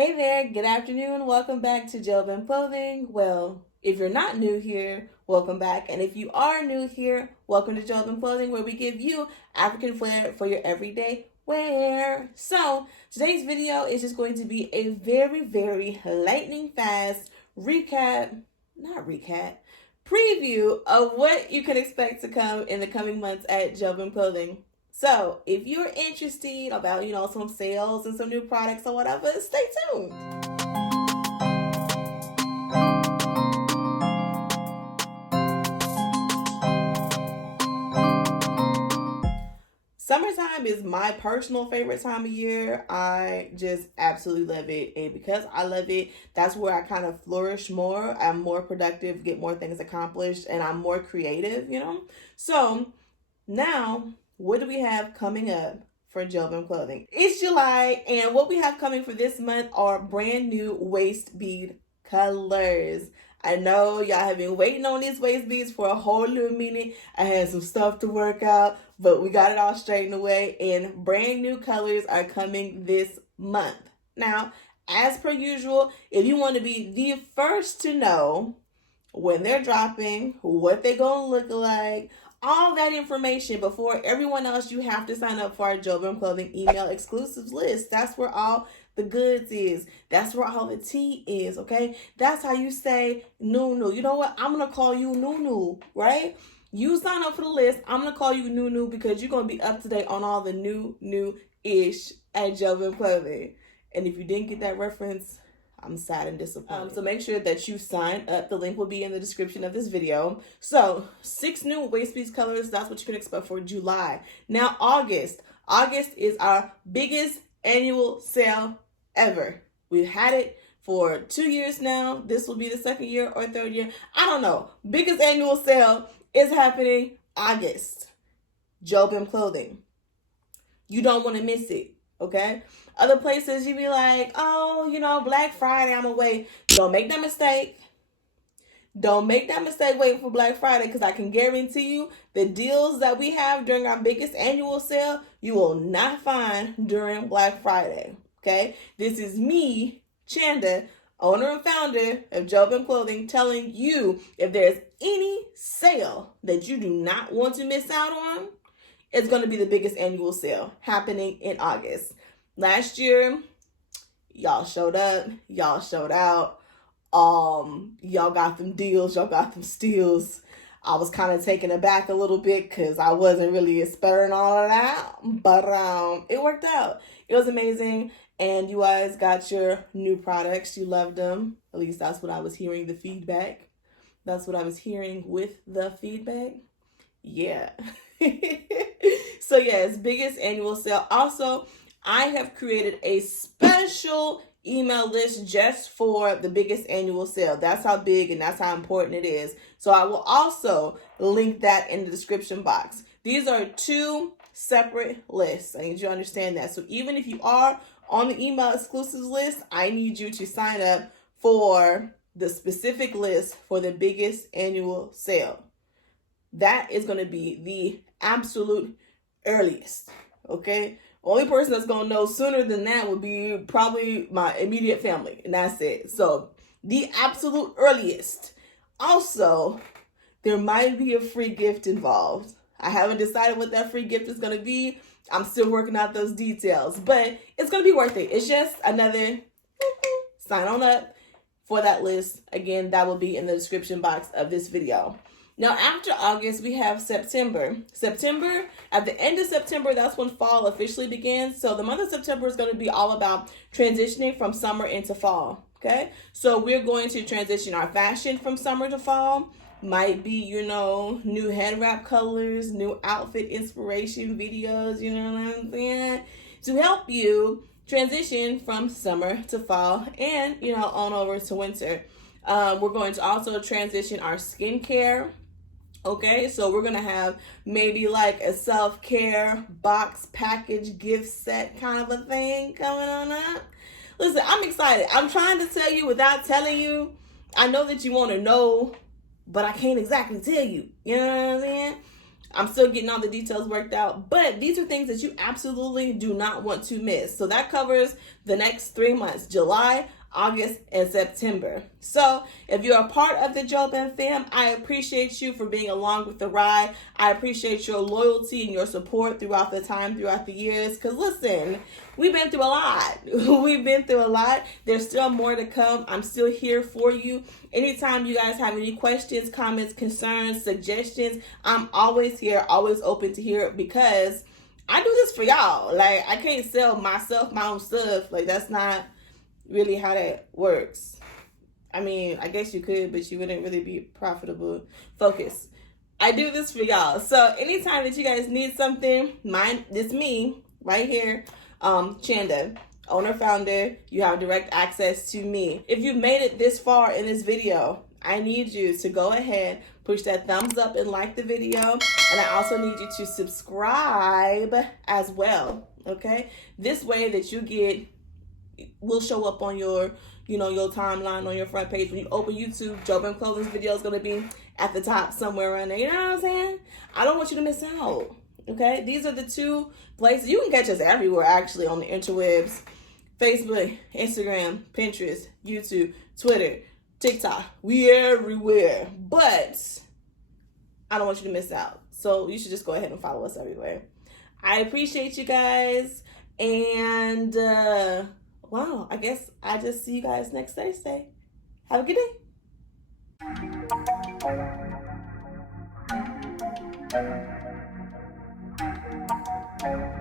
Hey there, good afternoon. Welcome back to Jobim Clothing. Well, if you're not new here, welcome back. And if you are new here, welcome to Jobim Clothing, where we give you African flair for your everyday wear. So, today's video is just going to be a very lightning fast preview of what you can expect to come in the coming months at Jobim Clothing. So, if you're interested about, some sales and some new products or whatever, stay tuned. Summertime is my personal favorite time of year. I just absolutely love it. And because I love it, that's where I kind of flourish more. I'm more productive, get more things accomplished, and I'm more creative. So, now, what do we have coming up for Jobim Clothing? It's July, and what we have coming for this month are brand new waist bead colors. I know y'all have been waiting on these waist beads for a whole little minute. I had some stuff to work out, but we got it all straightened away, and brand new colors are coming this month. Now, as per usual, if you want to be the first to know when they're dropping, what they're going to look like, all that information before everyone else, you have to sign up for our Jobim Clothing email exclusives list. That's where all the goods is. That's where all the tea is, okay? That's how you say Nunu. You know what? I'm going to call you Nunu, right? You sign up for the list. I'm going to call you Nunu because you're going to be up to date on all the new-ish at Jobim Clothing. And if you didn't get that reference, I'm sad and disappointed. So make sure that you sign up. The link will be in the description of this video. So 6 new waist piece colors. That's what you can expect for July. Now August. August is our biggest annual sale ever. We've had it for 2 years now. This will be the second year or third year. I don't know. Biggest annual sale is happening August. Jobim Clothing. You don't want to miss it. Okay? Other places you be like, oh, Black Friday, I'm away. Don't make that mistake. Don't make that mistake waiting for Black Friday, because I can guarantee you the deals that we have during our biggest annual sale, you will not find during Black Friday. Okay? This is me, Chanda, owner and founder of Jobim Clothing, telling you if there's any sale that you do not want to miss out on, it's going to be the biggest annual sale happening in August. Last year, y'all showed up, y'all showed out, y'all got them deals, y'all got them steals. I was kind of taken aback a little bit because I wasn't really expecting all of that, but it worked out. It was amazing, and you guys got your new products. You loved them. At least that's what I was hearing, the feedback. That's what I was hearing with the feedback. Yeah. So yes, biggest annual sale. Also, I have created a special email list just for the biggest annual sale. That's how big and that's how important it is. So I will also link that in the description box. These are 2 separate lists. I need you to understand that. So even if you are on the email exclusives list, I need you to sign up for the specific list for the biggest annual sale. That is going to be the absolute earliest, okay? Only person that's going to know sooner than that would be probably my immediate family, and that's it. So, the absolute earliest. Also, there might be a free gift involved. I haven't decided what that free gift is going to be. I'm still working out those details, but it's going to be worth it. It's just another sign on up for that list. Again, that will be in the description box of this video. Now, after August, we have September. September, at the end of September, that's when fall officially begins. So the month of September is going to be all about transitioning from summer into fall, okay? So we're going to transition our fashion from summer to fall. Might be, new head wrap colors, new outfit inspiration videos, you know what I'm saying? To help you transition from summer to fall and, on over to winter. We're going to also transition our skincare. Okay, so we're going to have maybe like a self-care box package gift set kind of a thing coming on up. Listen, I'm excited. I'm trying to tell you without telling you. I know that you want to know, but I can't exactly tell you. You know what I'm saying? I'm still getting all the details worked out, but these are things that you absolutely do not want to miss. So that covers the next 3 months, July, August, and September. So if you're a part of the Jobim fam, I appreciate you for being along with the ride. I appreciate your loyalty and your support throughout the years. Because listen, we've been through a lot. We've been through a lot. There's still more to come. I'm still here for you. Anytime you guys have any questions, comments, concerns, suggestions, I'm always here, always open to hear it, because I do this for y'all. Like, I can't sell myself my own stuff. Like, that's not really how that works. I mean, I guess you could, but you wouldn't really be profitable. Focus. I do this for y'all. So anytime that you guys need something, it's me right here, Chanda, owner, founder. You have direct access to me. If you've made it this far in this video, I need you to go ahead, push that thumbs up and like the video. And I also need you to subscribe as well, okay? This way that will show up on your, your timeline, on your front page. When you open YouTube, Jobim Clothing's video is going to be at the top somewhere around there. You know what I'm saying? I don't want you to miss out, okay? These are the 2 places. You can catch us everywhere, actually, on the interwebs. Facebook, Instagram, Pinterest, YouTube, Twitter, TikTok. We everywhere. But I don't want you to miss out. So you should just go ahead and follow us everywhere. I appreciate you guys. And, wow, I guess I just see you guys next Thursday. Have a good day.